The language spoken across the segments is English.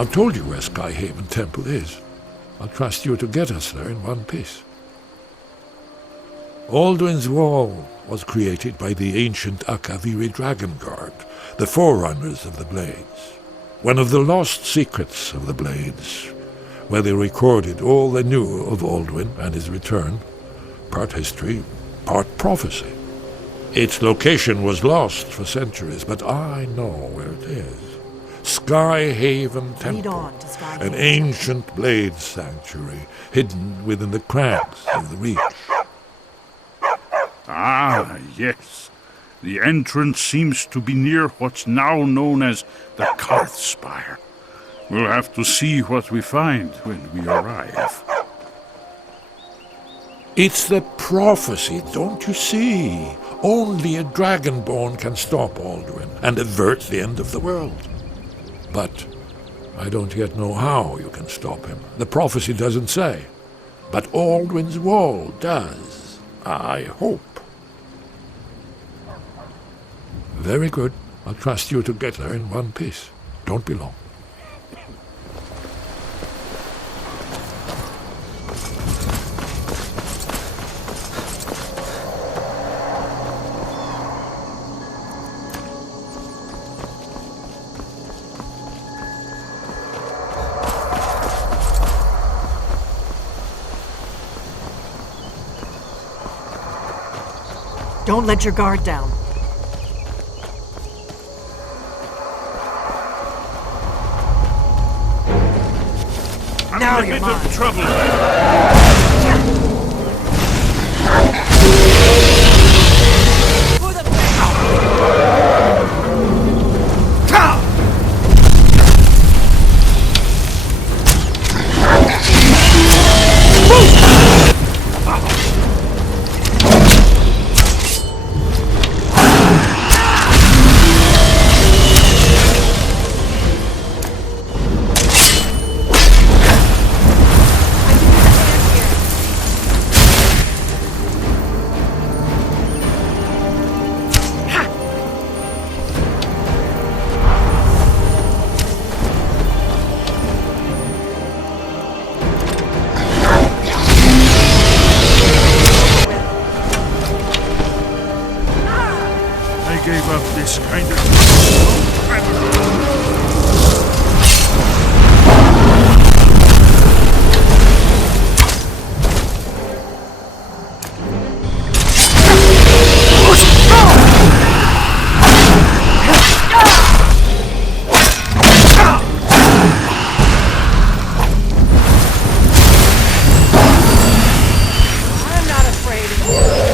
I've told you where Skyhaven Temple is. I'll trust you to get us there in one piece. Alduin's Wall was created by the ancient Akaviri Dragon Guard, the forerunners of the Blades. One of the lost secrets of the Blades, where they recorded all they knew of Alduin and his return, part history, part prophecy. Its location was lost for centuries, but I know where it is. Skyhaven Temple, an ancient blade sanctuary hidden within the crags of the Reach. Ah, yes. The entrance seems to be near what's now known as the Karth Spire. We'll have to see what we find when we arrive. It's the prophecy, don't you see? Only a dragonborn can stop Alduin and avert the end of the world. But I don't yet know how you can stop him. The prophecy doesn't say. But Alduin's Wall does. I hope. Very good. I'll trust you to get there in one piece. Don't be long. Don't let your guard down. Now I'm in a you're bit mine. of trouble. Gave up this kind of I'm not afraid of you.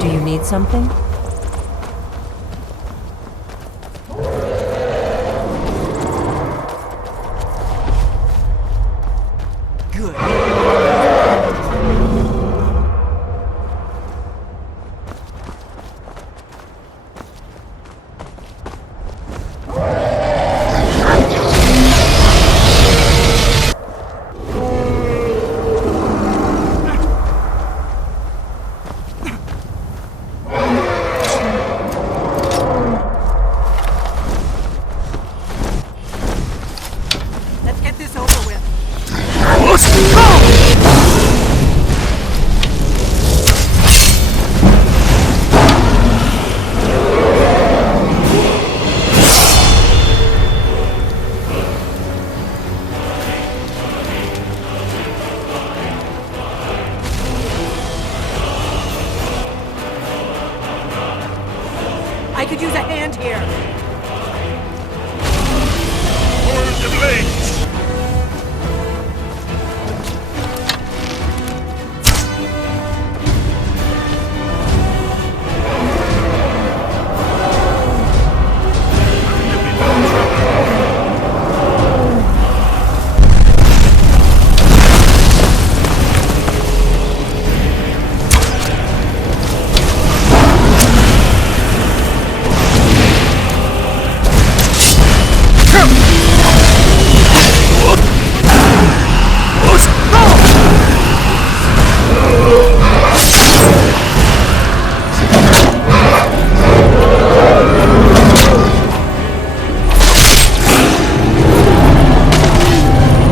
Do you need something?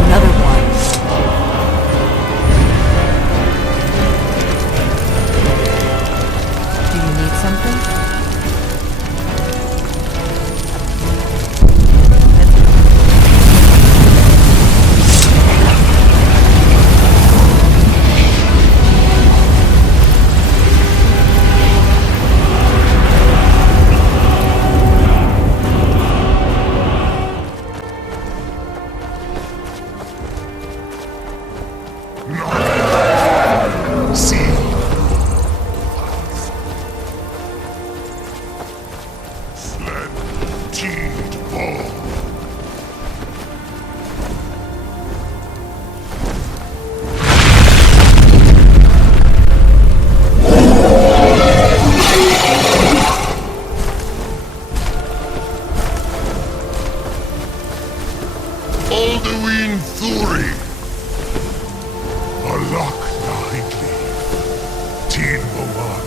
Another one. Do you need something? Alduin Thuri. Alak Nahidli. Teen Moan.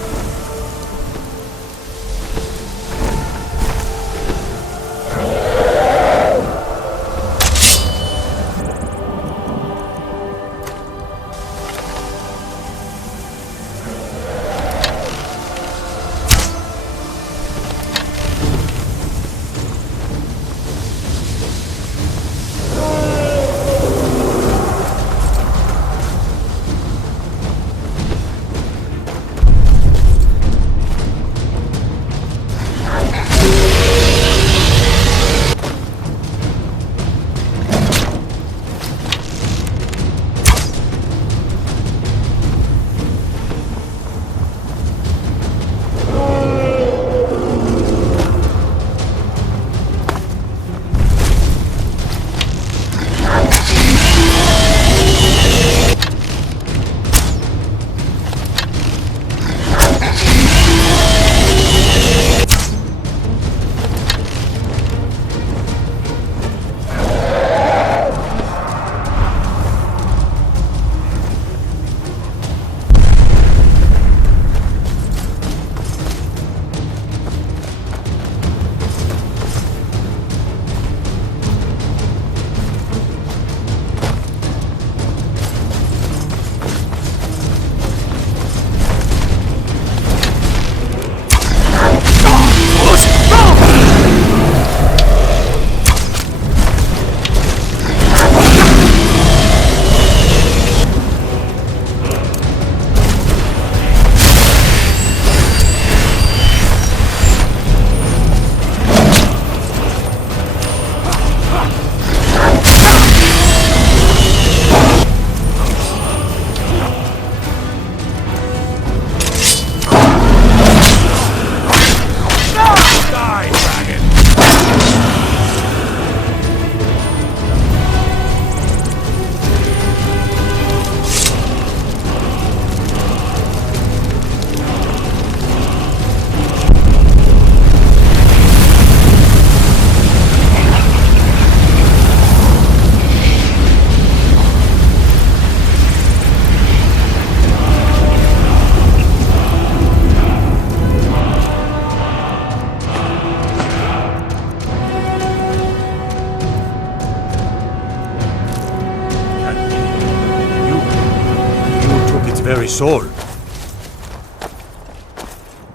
Very soul.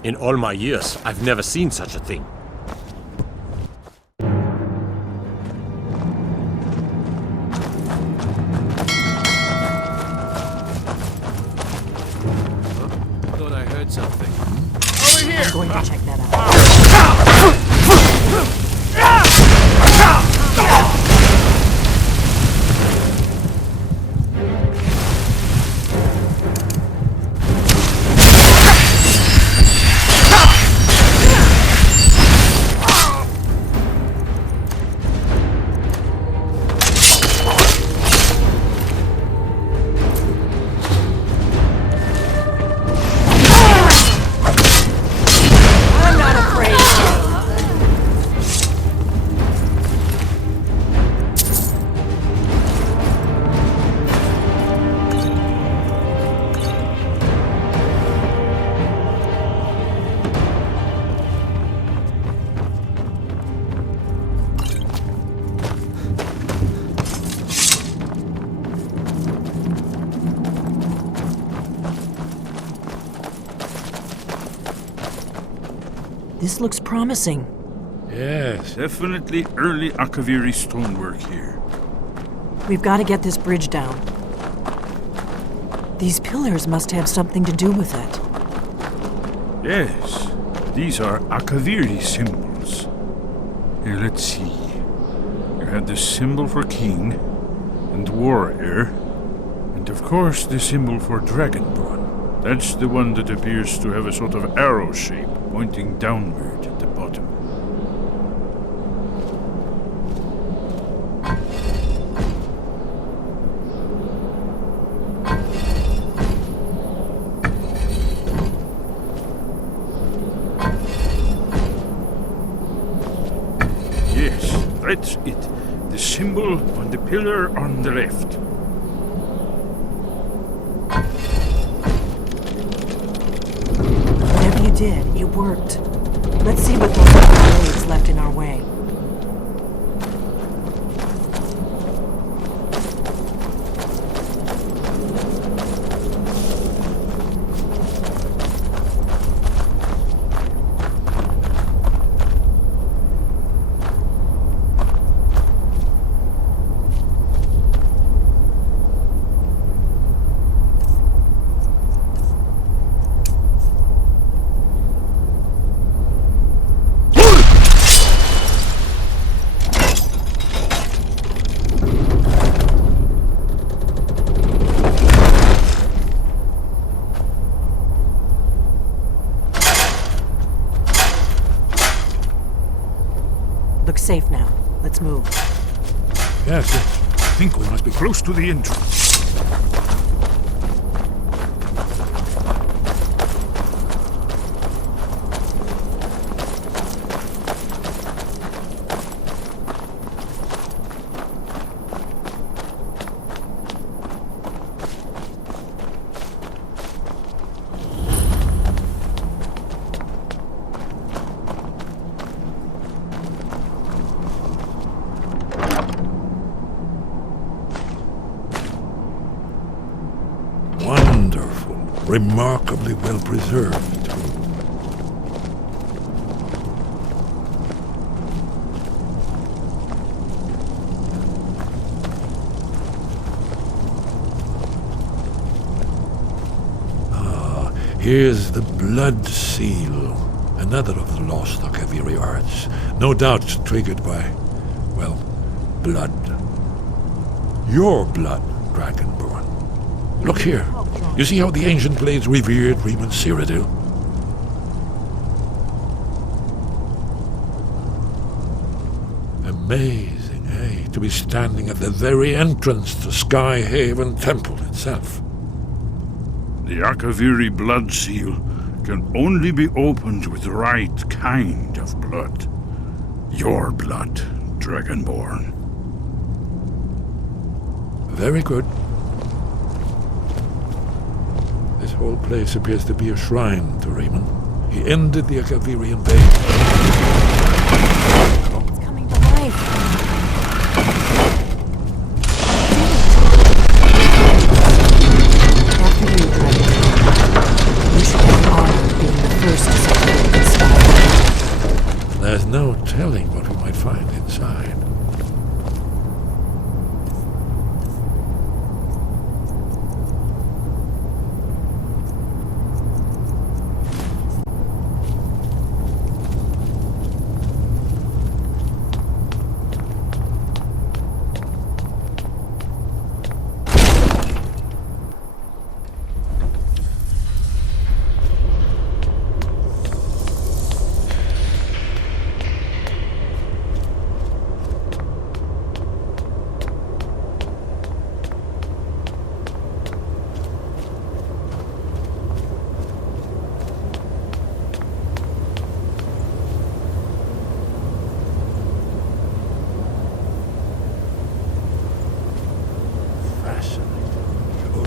In all my years, I've never seen such a thing. Thought I heard something. I'm going to check that out. This looks promising. Yes. Definitely early Akaviri stonework here. We've got to get this bridge down. These pillars must have something to do with it. Yes, these are Akaviri symbols. Here, let's see. You have the symbol for king and warrior, and of course the symbol for dragonborn. That's the one that appears to have a sort of arrow shape pointing downward at the bottom. Yes, that's it. The symbol on the pillar on the left. Whatever you did, it worked. Let's see what those other blades left in our way. Looks safe now. Let's move. Yes, yes. I think we must be close to the entrance. Wonderful. Remarkably well preserved, too. Here's the blood seal, another of the lost Akaviri arts, no doubt triggered by, well, blood. Your blood, Dragonborn. Look here. You see how the ancient blades revered Riemann Cyrodiil? Amazing, eh? To be standing at the very entrance to Skyhaven Temple itself. The Akaviri blood seal can only be opened with the right kind of blood. Your blood, Dragonborn. Very good. This whole place appears to be a shrine to Riemann. He ended the Akaviri invasion. It's coming to life. After you, Dragon. You should have the honor of being the first to separate this fire. There's no telling what we might find inside.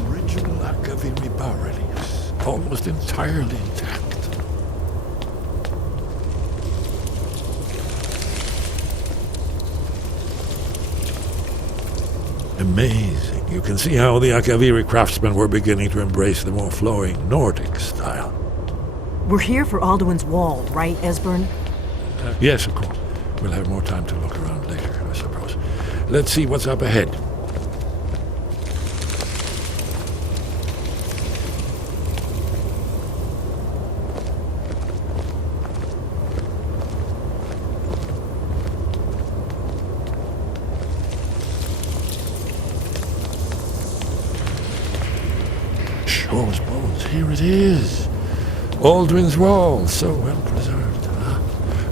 Original Akaviri bas-reliefs, almost entirely intact. Amazing. You can see how the Akaviri craftsmen were beginning to embrace the more flowing Nordic style. We're here for Alduin's Wall, right, Esbern? Yes, of course. We'll have more time to look around later, I suppose. Let's see what's up ahead. Shaw's bones, here it is. Alduin's Wall, so well preserved.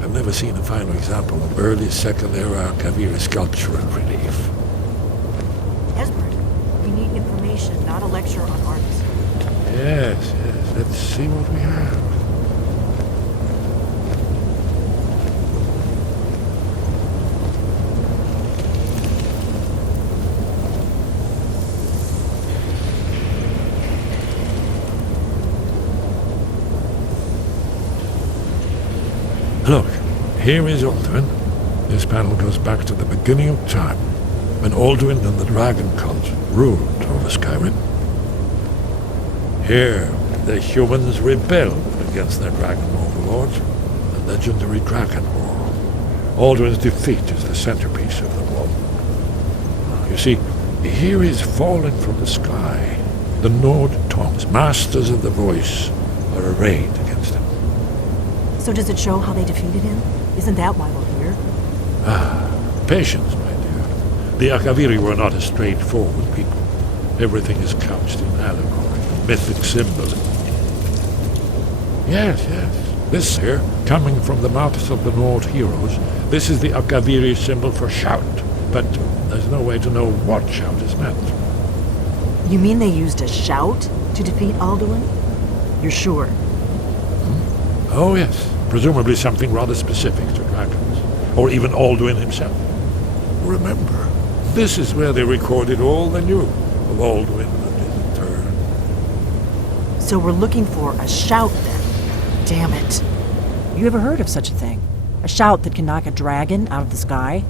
I've never seen a finer example of early Second Era Kaviri sculpture and relief. Esbern, we need information, not a lecture on arts. Yes, let's see what we have. Look, here is Alduin. This panel goes back to the beginning of time, when Alduin and the dragon cult ruled over Skyrim. Here, the humans rebelled against their dragon overlords, the legendary Dragon War. Alduin's defeat is the centerpiece of the wall. You see, here is falling from the sky. The Nord tongues, masters of the voice, are arrayed against him. So does it show how they defeated him? Isn't that why we're here? Patience, my dear. The Akaviri were not a straightforward people. Everything is couched in allegory, mythic symbolism. Yes. This here, coming from the mouths of the Nord heroes, this is the Akaviri symbol for shout. But there's no way to know what shout is meant. You mean they used a shout to defeat Alduin? You're sure? Oh, yes. Presumably something rather specific to dragons, or even Alduin himself. Remember, this is where they recorded all they knew of Alduin and his turn. So we're looking for a shout then. Damn it. You ever heard of such a thing? A shout that can knock a dragon out of the sky?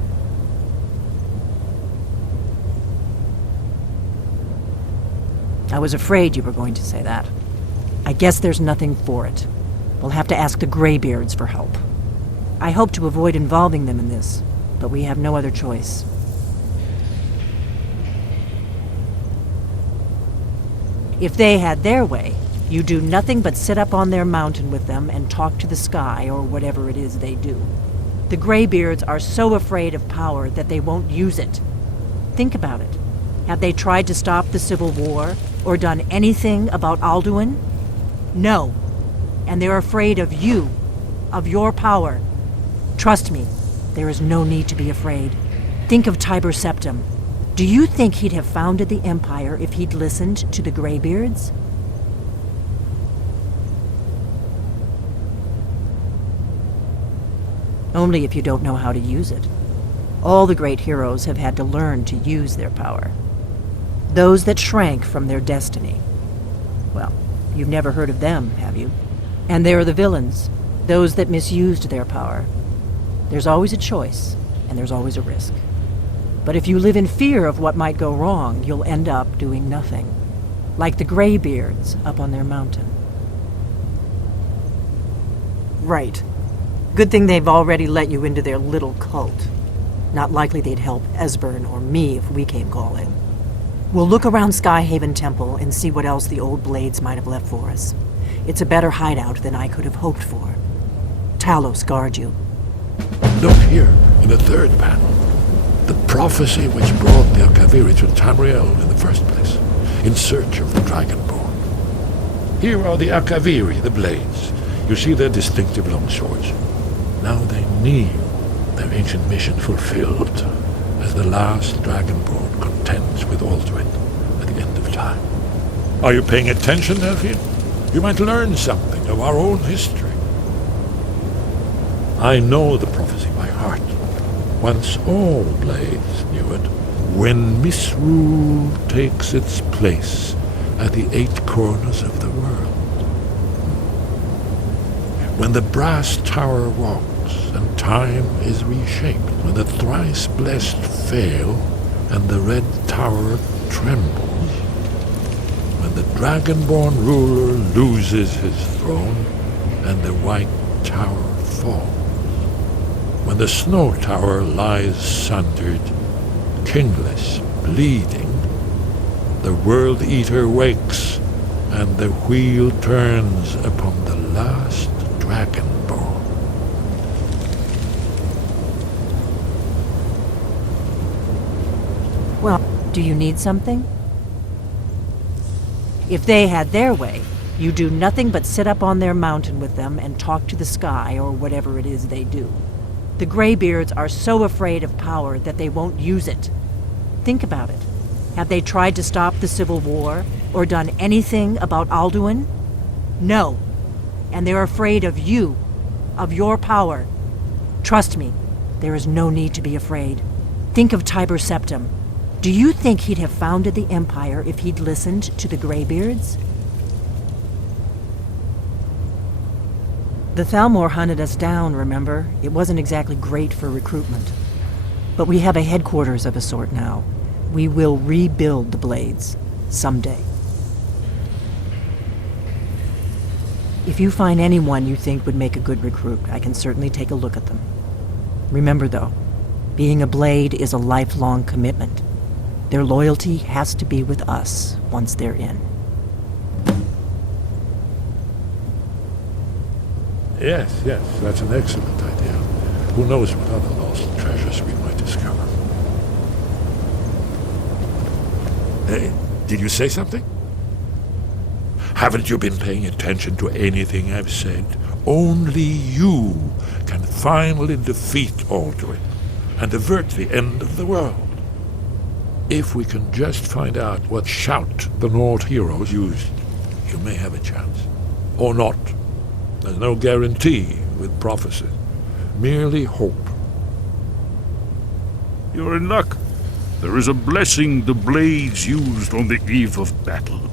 I was afraid you were going to say that. I guess there's nothing for it. We'll have to ask the Greybeards for help. I hope to avoid involving them in this, but we have no other choice. If they had their way, you do nothing but sit up on their mountain with them and talk to the sky or whatever it is they do. The Greybeards are so afraid of power that they won't use it. Think about it. Have they tried to stop the Civil War or done anything about Alduin? No. And they're afraid of you, of your power. Trust me, there is no need to be afraid. Think of Tiber Septim. Do you think he'd have founded the Empire if he'd listened to the Greybeards? Only if you don't know how to use it. All the great heroes have had to learn to use their power. Those that shrank from their destiny. Well, you've never heard of them, have you? And there are the villains, those that misused their power. There's always a choice, and there's always a risk. But if you live in fear of what might go wrong, you'll end up doing nothing. Like the Greybeards up on their mountain. Right. Good thing they've already let you into their little cult. Not likely they'd help Esbern or me if we came calling. We'll look around Skyhaven Temple and see what else the old blades might have left for us. It's a better hideout than I could have hoped for. Talos guard you. Look here, in the third panel. The prophecy which brought the Akaviri to Tamriel in the first place, in search of the Dragonborn. Here are the Akaviri, the blades. You see their distinctive long swords. Now they kneel, their ancient mission fulfilled, as the last Dragonborn contends with Alduin at the end of time. Are you paying attention, Elfie? You might learn something of our own history. I know the prophecy by heart. Once all blades knew it. When misrule takes its place at the 8 corners of the world. When the brass tower walks and time is reshaped. When the thrice blessed fail and the red tower trembles. When the Dragonborn ruler loses his throne and the white tower falls. When the snow tower lies sundered, kingless, bleeding, the World Eater wakes, and the wheel turns upon the last dragonborn. Well, do you need something? If they had their way, you do nothing but sit up on their mountain with them and talk to the sky or whatever it is they do. The Greybeards are so afraid of power that they won't use it. Think about it. Have they tried to stop the Civil War or done anything about Alduin? No. And they're afraid of you, of your power. Trust me, there is no need to be afraid. Think of Tiber Septim. Do you think he'd have founded the Empire if he'd listened to the Greybeards? The Thalmor hunted us down, remember? It wasn't exactly great for recruitment. But we have a headquarters of a sort now. We will rebuild the Blades. Someday. If you find anyone you think would make a good recruit, I can certainly take a look at them. Remember, though, being a Blade is a lifelong commitment. Their loyalty has to be with us once they're in. Yes, that's an excellent idea. Who knows what other lost treasures we might discover. Hey, did you say something? Haven't you been paying attention to anything I've said? Only you can finally defeat Alduin and avert the end of the world. If we can just find out what shout the Nord heroes used, you may have a chance. Or not. There's no guarantee with prophecy. Merely hope. You're in luck. There is a blessing the Blades used on the eve of battle.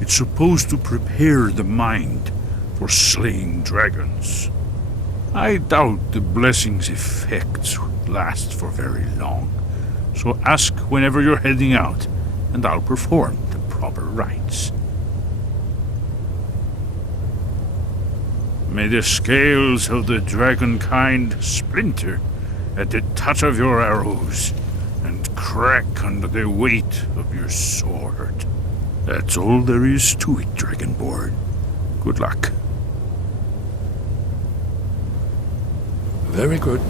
It's supposed to prepare the mind for slaying dragons. I doubt the blessing's effects last for very long. So ask whenever you're heading out, and I'll perform the proper rites. May the scales of the dragonkind splinter at the touch of your arrows, and crack under the weight of your sword. That's all there is to it, Dragonborn. Good luck. Very good.